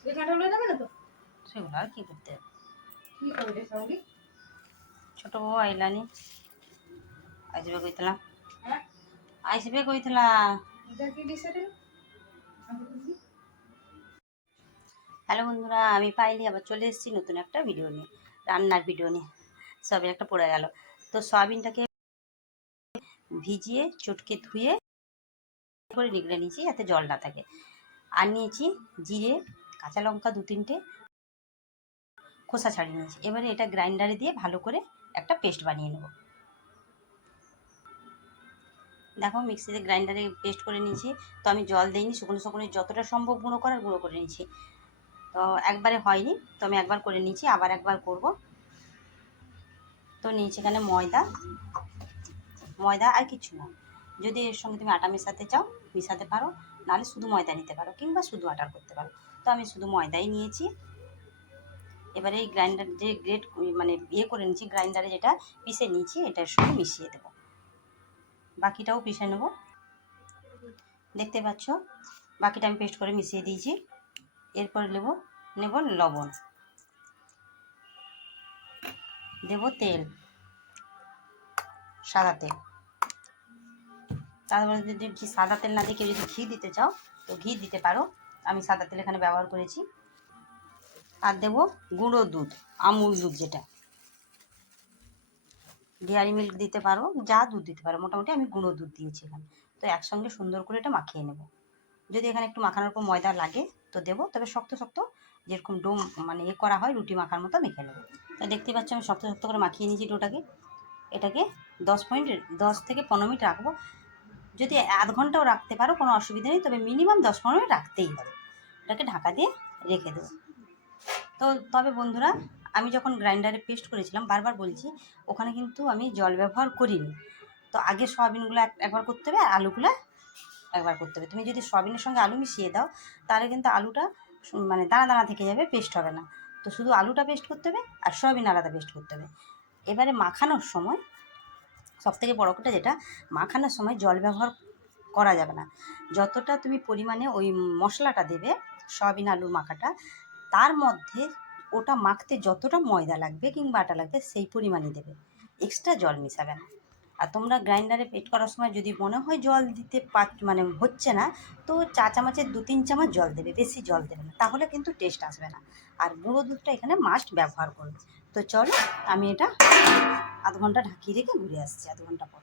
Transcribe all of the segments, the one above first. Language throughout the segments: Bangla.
সেগুলো আর কি করতে ছোট বউ আইলানি আসবে কইতলা আসবে কইতলা। হ্যালো বন্ধুরা, আমি পাইলি আবার চলে এসেছি নতুন একটা ভিডিও নিয়ে, রান্নার ভিডিও নিয়ে। সয়াবিন একটা পড়ে গেল, তো সয়াবিনটাকে ভিজিয়ে চটকে ধুয়ে করে নিগড়ে নিয়েছি যাতে জল না থাকে। আর নিয়েছি জিরে, কাঁচা লঙ্কা 2-3টে, খোসা ছাড়িয়ে নিয়েছি। এবারে এটা গ্রাইন্ডারে দিয়ে ভালো করে একটা পেস্ট বানিয়ে নেব। দেখো মিক্সিতে গ্রাইন্ডারে পেস্ট করে নিয়েছি। তো আমি জল দিইনি, শুকনো শুকনো যতটা সম্ভব গুঁড়ো করে নিয়েছি। তো একবারে হয়নি, তো আমি একবার করে নিয়েছি, আবার একবার করব। তো নিয়েছি এখানে ময়দা আর কিছু না। যদি এর সঙ্গে তুমি আটা মেশাতে চাও মেশাতে পারো, নাহলে শুধু ময়দা নিতে পারো কিংবা শুধু আটার করতে পারো। তো আমি শুধু ময়দাই নিয়েছি। এবারে এই গ্রাইন্ডার যে মানে করে নিয়েছি, গ্রাইন্ডারে যেটা পিষে নিয়েছি এটার সঙ্গে মিশিয়ে দেবো। বাকিটাও পিষে নেব, দেখতে পাচ্ছ বাকিটা আমি পেস্ট করে মিশিয়ে দিয়েছি। এরপর নেব লবণ, দেব তেল, সাদা তেল। তারপরে যদি সাদা তেল না দিয়ে কেউ যদি ঘি দিতে চাও তো ঘি দিতে পারো, আমি সাদা তেল এখানে ব্যবহার করেছি। আর দেব গুঁড়ো দুধ, আমুল দুধ, যেটা ডেয়ারি মিল্ক দিতে পারো, যা দুধ দিতে পারো, মোটামুটি আমি গুঁড়ো দুধ দিয়েছি এখানে। তো একসঙ্গে সুন্দর করে এটা মাখিয়ে নেব। যদি এখানে একটু মাখানোর পর ময়দা লাগে তো দেবো, তবে শক্ত শক্ত যেরকম ডো মানে করা হয় রুটি মাখার মতো মেখে নেবো। তো দেখতে পাচ্ছ আমি শক্ত শক্ত করে মাখিয়ে নিয়েছি ডোটাকে। এটাকে 10 থেকে 15 মিনিট রাখবো। যদি আধ ঘন্টাও রাখতে পারো কোনো অসুবিধা নেই, তবে মিনিমাম 10-15 মিনিট রাখতেই হবে। এটাকে ঢাকা দিয়ে রেখে দেবো। তো তবে বন্ধুরা, আমি যখন গ্রাইন্ডারে পেস্ট করেছিলাম, বারবার বলছি, ওখানে কিন্তু আমি জল ব্যবহার করিনি। তো আগে সয়াবিনগুলো একবার করতে হবে আর আলুগুলো একবার করতে হবে। তুমি যদি সয়াবিনের সঙ্গে আলু মিশিয়ে দাও তাহলে কিন্তু আলুটা মানে দানা দানা থেকে যাবে, পেস্ট হবে না। তো শুধু আলুটা পেস্ট করতে হবে আর সয়াবিন আলাদা পেস্ট করতে হবে। এবারে মাখানোর সময় সবথেকে বড় কথা যেটা, মাখানোর সময় জল ব্যবহার করা যাবে না। যতটা তুমি পরিমাণে ওই মশলাটা দেবে সয়াবিন আলুর মাখাটা, তার মধ্যে ওটা মাখতে যতটা ময়দা লাগবে কিংবা আটা লাগবে সেই পরিমাণে দেবে, এক্সট্রা জল মেশাবে না। আর তোমরা গ্রাইন্ডারে পেস্ট করার সময় যদি মনে হয় জল দিতে মানে হচ্ছে না, তো চা চামচের 2-3 চামচ জল দেবে, বেশি জল দেবে না, তাহলে কিন্তু টেস্ট আসবে না। আর গুঁড়ো দুধটা এখানে মাস্ট ব্যবহার করবে। তো চলো আমি এটা আধ ঘন্টা ঢাকিয়ে রেখে ঘুরে আসছি আধ ঘন্টা পর।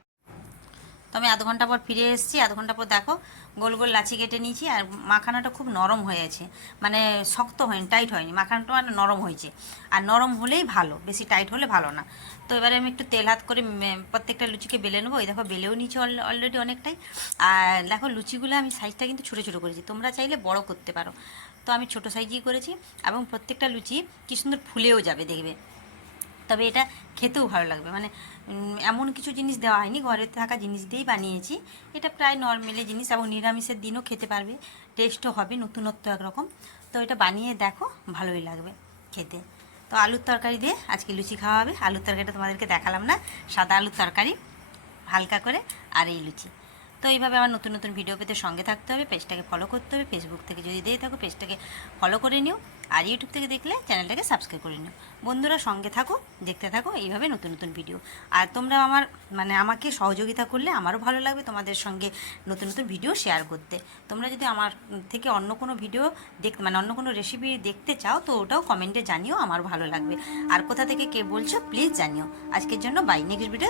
তো আমি আধ ঘন্টা পর ফিরে এসেছি। আধ ঘন্টা পর দেখো গোল গোল লাচি কেটে নিয়েছি, আর মাখানাটা খুব নরম হয়েছে, মানে শক্ত হয়নি, টাইট হয়নি, মাখানাটা মানে নরম হয়েছে। আর নরম হলেই ভালো, বেশি টাইট হলে ভালো না। তো এবারে আমি একটু তেল হাত করে প্রত্যেকটা লুচিকে বেলে নেবো। এই দেখো বেলেও নিয়েছি অলরেডি অনেকটাই। আর দেখো লুচিগুলো আমি সাইজটা কিন্তু ছোটো ছোটো করেছি, তোমরা চাইলে বড় করতে পারো। তো আমি ছোটো সাইজই করেছি, এবং প্রত্যেকটা লুচি কী সুন্দর ফুলেও যাবে দেখবে। তবে এটা খেতেও ভালো লাগবে, মানে এমন কিছু জিনিস দেওয়া হয়নি, ঘরে থাকা জিনিস দিয়েই বানিয়েছি। এটা প্রায় নর্মালি জিনিস, এবং নিরামিষের দিনও খেতে পারবে, টেস্টও হবে, নতুনত্ব একরকম। তো এটা বানিয়ে দেখো, ভালোই লাগবে খেতে। তো আলুর তরকারি দিয়ে আজকে লুচি খাওয়া হবে। আলুর তরকারিটা তোমাদেরকে দেখালাম না, সাদা আলুর তরকারি হালকা করে, আর এই লুচি। তো এইভাবে আমার নতুন নতুন ভিডিও পেতে সঙ্গে থাকতে হবে, পেজটাকে ফলো করতে হবে। ফেসবুক থেকে যদি দিয়ে থাকো পেজটাকে ফলো করে নিও, আর ইউটিউব থেকে দেখলে চ্যানেলটাকে সাবস্ক্রাইব করে নিও। বন্ধুরা সঙ্গে থাকো, দেখতে থাকো এইভাবে নতুন নতুন ভিডিও। আর তোমরা আমাকে সহযোগিতা করলে আমারও ভালো লাগবে তোমাদের সঙ্গে নতুন নতুন ভিডিও শেয়ার করতে। তোমরা যদি আমার থেকে অন্য কোনো ভিডিও অন্য কোনো রেসিপি দেখতে চাও তো ওটাও কমেন্টে জানিও, আমার ভালো লাগবে। আর কোথা থেকে কে বলছো প্লিজ জানিও। আজকের জন্য বাই, নেক্সট ভিডিও